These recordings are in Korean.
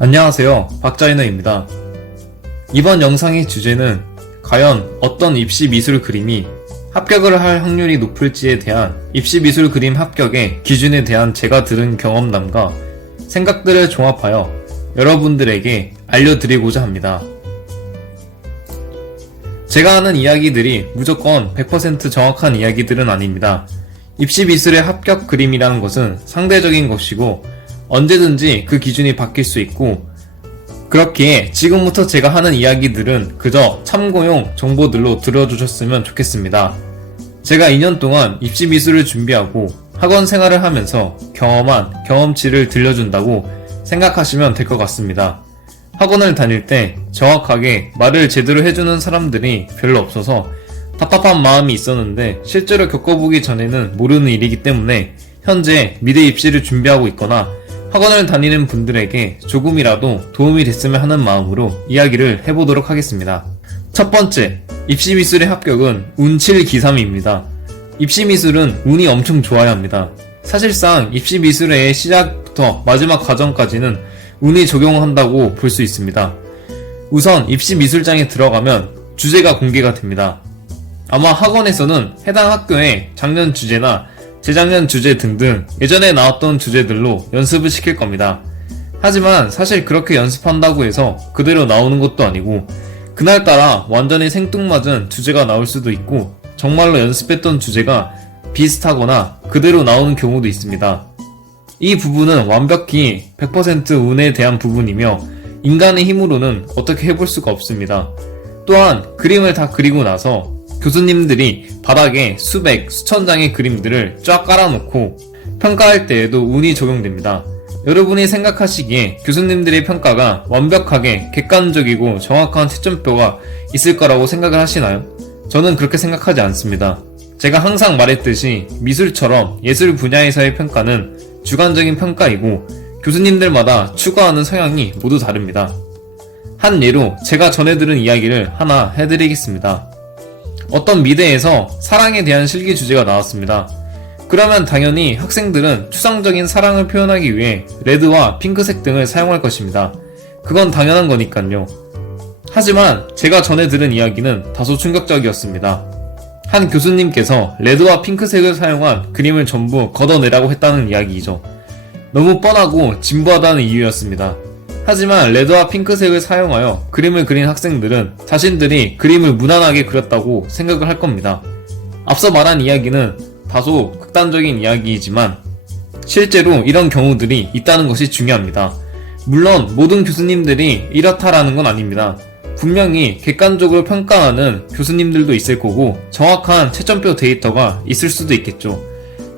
안녕하세요. 박자이너입니다. 이번 영상의 주제는 과연 어떤 입시 미술 그림이 합격을 할 확률이 높을지에 대한 입시 미술 그림 합격의 기준에 대한 제가 들은 경험담과 생각들을 종합하여 여러분들에게 알려드리고자 합니다. 제가 하는 이야기들이 무조건 100% 정확한 이야기들은 아닙니다. 입시 미술의 합격 그림이라는 것은 상대적인 것이고 언제든지 그 기준이 바뀔 수 있고 그렇기에 지금부터 제가 하는 이야기들은 그저 참고용 정보들로 들어주셨으면 좋겠습니다. 제가 2년 동안 입시 미술을 준비하고 학원 생활을 하면서 경험한 경험치를 들려준다고 생각하시면 될 것 같습니다. 학원을 다닐 때 정확하게 말을 제대로 해주는 사람들이 별로 없어서 답답한 마음이 있었는데 실제로 겪어보기 전에는 모르는 일이기 때문에 현재 미대 입시를 준비하고 있거나 학원을 다니는 분들에게 조금이라도 도움이 됐으면 하는 마음으로 이야기를 해보도록 하겠습니다. 첫 번째, 입시 미술의 합격은 운7 기삼입니다. 입시 미술은 운이 엄청 좋아야 합니다. 사실상 입시 미술의 시작부터 마지막 과정까지는 운이 적용한다고 볼 수 있습니다. 우선 입시 미술장에 들어가면 주제가 공개가 됩니다. 아마 학원에서는 해당 학교의 작년 주제나 재작년 주제 등등 예전에 나왔던 주제들로 연습을 시킬 겁니다. 하지만 사실 그렇게 연습한다고 해서 그대로 나오는 것도 아니고 그날따라 완전히 생뚱맞은 주제가 나올 수도 있고 정말로 연습했던 주제가 비슷하거나 그대로 나오는 경우도 있습니다. 이 부분은 완벽히 100% 운에 대한 부분이며 인간의 힘으로는 어떻게 해볼 수가 없습니다. 또한 그림을 다 그리고 나서 교수님들이 바닥에 수백, 수천 장의 그림들을 쫙 깔아놓고 평가할 때에도 운이 적용됩니다. 여러분이 생각하시기에 교수님들의 평가가 완벽하게 객관적이고 정확한 채점표가 있을 거라고 생각을 하시나요? 저는 그렇게 생각하지 않습니다. 제가 항상 말했듯이 미술처럼 예술 분야에서의 평가는 주관적인 평가이고 교수님들마다 추구하는 성향이 모두 다릅니다. 한 예로 제가 전해들은 이야기를 하나 해드리겠습니다. 어떤 미대에서 사랑에 대한 실기 주제가 나왔습니다. 그러면 당연히 학생들은 추상적인 사랑을 표현하기 위해 레드와 핑크색 등을 사용할 것입니다. 그건 당연한 거니까요. 하지만 제가 전해 들은 이야기는 다소 충격적이었습니다. 한 교수님께서 레드와 핑크색을 사용한 그림을 전부 걷어내라고 했다는 이야기이죠. 너무 뻔하고 진부하다는 이유였습니다. 하지만 레드와 핑크색을 사용하여 그림을 그린 학생들은 자신들이 그림을 무난하게 그렸다고 생각을 할 겁니다. 앞서 말한 이야기는 다소 극단적인 이야기이지만 실제로 이런 경우들이 있다는 것이 중요합니다. 물론 모든 교수님들이 이렇다라는 건 아닙니다. 분명히 객관적으로 평가하는 교수님들도 있을 거고 정확한 채점표 데이터가 있을 수도 있겠죠.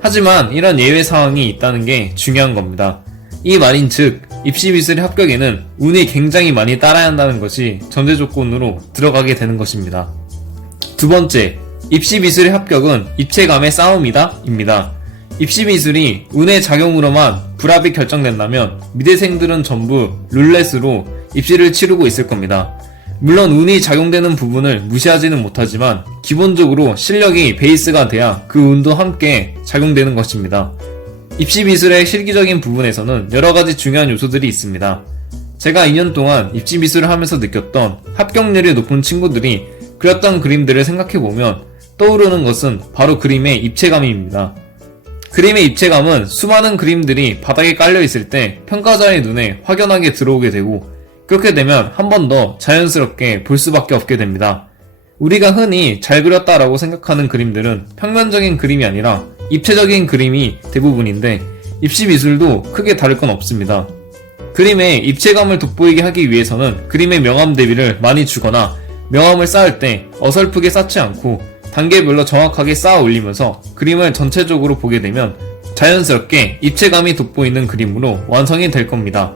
하지만 이런 예외 사항이 있다는 게 중요한 겁니다. 이 말인 즉 입시 미술의 합격에는 운이 굉장히 많이 따라야 한다는 것이 전제 조건으로 들어가게 되는 것입니다. 두 번째, 입시 미술의 합격은 입체감의 싸움이다? 입니다. 입시 미술이 운의 작용으로만 불합이 결정된다면 미대생들은 전부 룰렛으로 입시를 치르고 있을 겁니다. 물론 운이 작용되는 부분을 무시하지는 못하지만 기본적으로 실력이 베이스가 돼야 그 운도 함께 작용되는 것입니다. 입시 미술의 실기적인 부분에서는 여러 가지 중요한 요소들이 있습니다. 제가 2년 동안 입시 미술을 하면서 느꼈던 합격률이 높은 친구들이 그렸던 그림들을 생각해보면 떠오르는 것은 바로 그림의 입체감입니다. 그림의 입체감은 수많은 그림들이 바닥에 깔려 있을 때 평가자의 눈에 확연하게 들어오게 되고 그렇게 되면 한 번 더 자연스럽게 볼 수밖에 없게 됩니다. 우리가 흔히 잘 그렸다라고 생각하는 그림들은 평면적인 그림이 아니라 입체적인 그림이 대부분인데 입시 미술도 크게 다를 건 없습니다. 그림의 입체감을 돋보이게 하기 위해서는 그림의 명암 대비를 많이 주거나 명암을 쌓을 때 어설프게 쌓지 않고 단계별로 정확하게 쌓아 올리면서 그림을 전체적으로 보게 되면 자연스럽게 입체감이 돋보이는 그림으로 완성이 될 겁니다.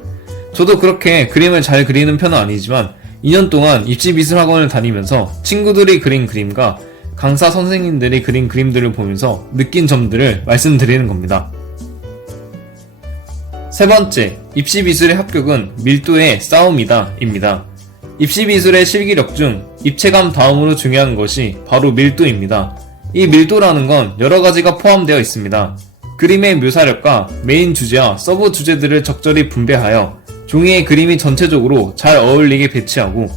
저도 그렇게 그림을 잘 그리는 편은 아니지만 2년 동안 입시 미술 학원을 다니면서 친구들이 그린 그림과 강사 선생님들이 그린 그림들을 보면서 느낀 점들을 말씀드리는 겁니다. 세 번째, 입시미술의 합격은 밀도의 싸움이다, 입니다. 입시미술의 실기력 중 입체감 다음으로 중요한 것이 바로 밀도입니다. 이 밀도라는 건 여러 가지가 포함되어 있습니다. 그림의 묘사력과 메인 주제와 서브 주제들을 적절히 분배하여 종이에 그림이 전체적으로 잘 어울리게 배치하고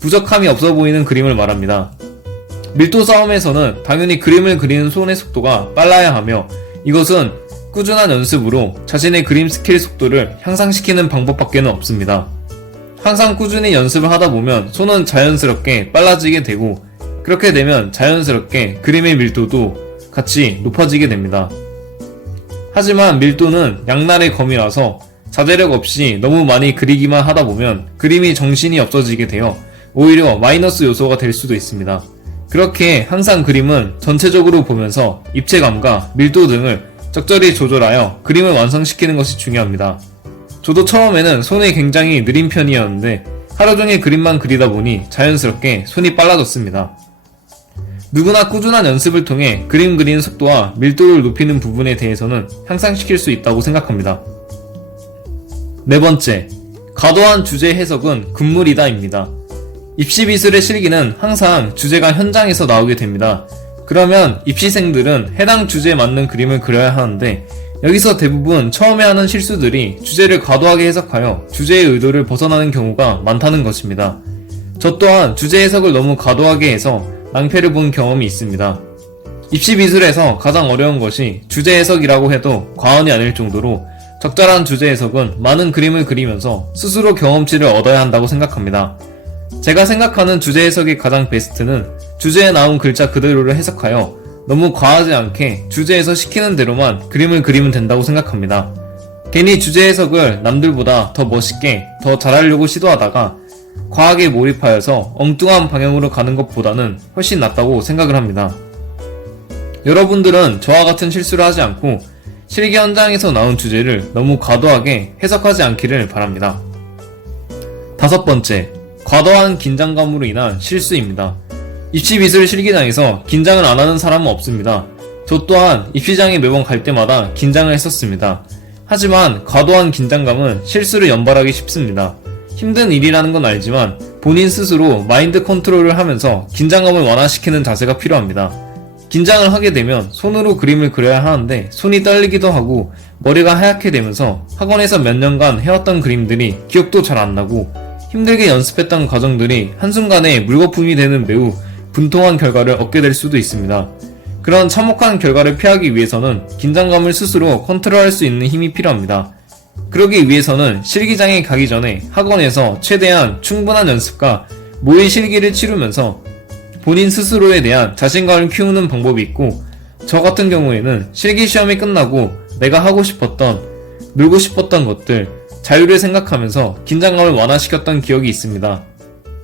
부족함이 없어 보이는 그림을 말합니다. 밀도 싸움에서는 당연히 그림을 그리는 손의 속도가 빨라야 하며 이것은 꾸준한 연습으로 자신의 그림 스킬 속도를 향상시키는 방법밖에 는 없습니다. 항상 꾸준히 연습을 하다 보면 손은 자연스럽게 빨라지게 되고 그렇게 되면 자연스럽게 그림의 밀도도 같이 높아지게 됩니다. 하지만 밀도는 양날의 검이라서 자제력 없이 너무 많이 그리기만 하다 보면 그림이 정신이 없어지게 되어 오히려 마이너스 요소가 될 수도 있습니다. 그렇게 항상 그림은 전체적으로 보면서 입체감과 밀도 등을 적절히 조절하여 그림을 완성시키는 것이 중요합니다. 저도 처음에는 손이 굉장히 느린 편이었는데 하루 종일 그림만 그리다 보니 자연스럽게 손이 빨라졌습니다. 누구나 꾸준한 연습을 통해 그림 그리는 속도와 밀도를 높이는 부분에 대해서는 향상시킬 수 있다고 생각합니다. 네 번째, 과도한 주제 해석은 금물이다입니다. 입시 미술의 실기는 항상 주제가 현장에서 나오게 됩니다. 그러면 입시생들은 해당 주제에 맞는 그림을 그려야 하는데 여기서 대부분 처음에 하는 실수들이 주제를 과도하게 해석하여 주제의 의도를 벗어나는 경우가 많다는 것입니다. 저 또한 주제 해석을 너무 과도하게 해서 낭패를 본 경험이 있습니다. 입시 미술에서 가장 어려운 것이 주제 해석이라고 해도 과언이 아닐 정도로 적절한 주제 해석은 많은 그림을 그리면서 스스로 경험치를 얻어야 한다고 생각합니다. 제가 생각하는 주제 해석의 가장 베스트는 주제에 나온 글자 그대로를 해석하여 너무 과하지 않게 주제에서 시키는 대로만 그림을 그리면 된다고 생각합니다. 괜히 주제 해석을 남들보다 더 멋있게 더 잘하려고 시도하다가 과하게 몰입하여서 엉뚱한 방향으로 가는 것보다는 훨씬 낫다고 생각을 합니다. 여러분들은 저와 같은 실수를 하지 않고 실기 현장에서 나온 주제를 너무 과도하게 해석하지 않기를 바랍니다. 다섯 번째, 과도한 긴장감으로 인한 실수입니다. 입시 미술 실기장에서 긴장을 안 하는 사람은 없습니다. 저 또한 입시장에 매번 갈 때마다 긴장을 했었습니다. 하지만 과도한 긴장감은 실수를 연발하기 쉽습니다. 힘든 일이라는 건 알지만 본인 스스로 마인드 컨트롤을 하면서 긴장감을 완화시키는 자세가 필요합니다. 긴장을 하게 되면 손으로 그림을 그려야 하는데 손이 떨리기도 하고 머리가 하얗게 되면서 학원에서 몇 년간 해왔던 그림들이 기억도 잘 안 나고 힘들게 연습했던 과정들이 한순간에 물거품이 되는 매우 분통한 결과를 얻게 될 수도 있습니다. 그런 참혹한 결과를 피하기 위해서는 긴장감을 스스로 컨트롤할 수 있는 힘이 필요합니다. 그러기 위해서는 실기장에 가기 전에 학원에서 최대한 충분한 연습과 모의 실기를 치르면서 본인 스스로에 대한 자신감을 키우는 방법이 있고 저 같은 경우에는 실기 시험이 끝나고 내가 하고 싶었던 놀고 싶었던 것들 자유를 생각하면서 긴장감을 완화시켰던 기억이 있습니다.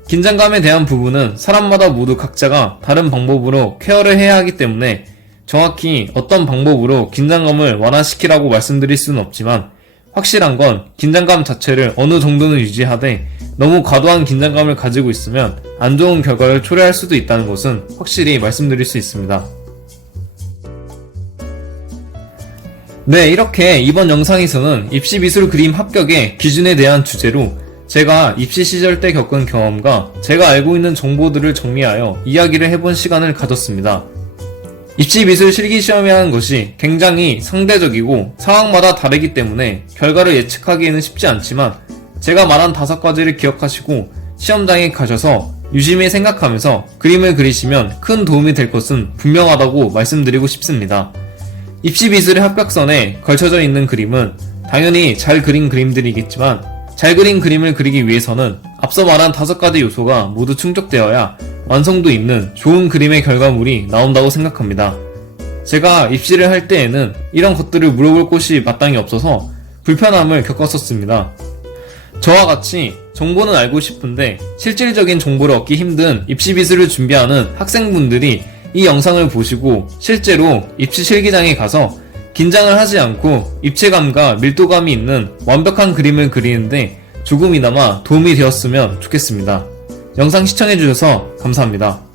긴장감에 대한 부분은 사람마다 모두 각자가 다른 방법으로 케어를 해야 하기 때문에 정확히 어떤 방법으로 긴장감을 완화시키라고 말씀드릴 수는 없지만 확실한 건 긴장감 자체를 어느 정도는 유지하되 너무 과도한 긴장감을 가지고 있으면 안 좋은 결과를 초래할 수도 있다는 것은 확실히 말씀드릴 수 있습니다. 네, 이렇게 이번 영상에서는 입시 미술 그림 합격의 기준에 대한 주제로 제가 입시 시절 때 겪은 경험과 제가 알고 있는 정보들을 정리하여 이야기를 해본 시간을 가졌습니다. 입시 미술 실기 시험이 하는 것이 굉장히 상대적이고 상황마다 다르기 때문에 결과를 예측하기에는 쉽지 않지만 제가 말한 다섯 가지를 기억하시고 시험장에 가셔서 유심히 생각하면서 그림을 그리시면 큰 도움이 될 것은 분명하다고 말씀드리고 싶습니다. 입시 미술의 합격선에 걸쳐져 있는 그림은 당연히 잘 그린 그림들이겠지만 잘 그린 그림을 그리기 위해서는 앞서 말한 다섯 가지 요소가 모두 충족되어야 완성도 있는 좋은 그림의 결과물이 나온다고 생각합니다. 제가 입시를 할 때에는 이런 것들을 물어볼 곳이 마땅히 없어서 불편함을 겪었었습니다. 저와 같이 정보는 알고 싶은데 실질적인 정보를 얻기 힘든 입시 미술을 준비하는 학생분들이 이 영상을 보시고 실제로 입시 실기장에 가서 긴장을 하지 않고 입체감과 밀도감이 있는 완벽한 그림을 그리는데 조금이나마 도움이 되었으면 좋겠습니다. 영상 시청해주셔서 감사합니다.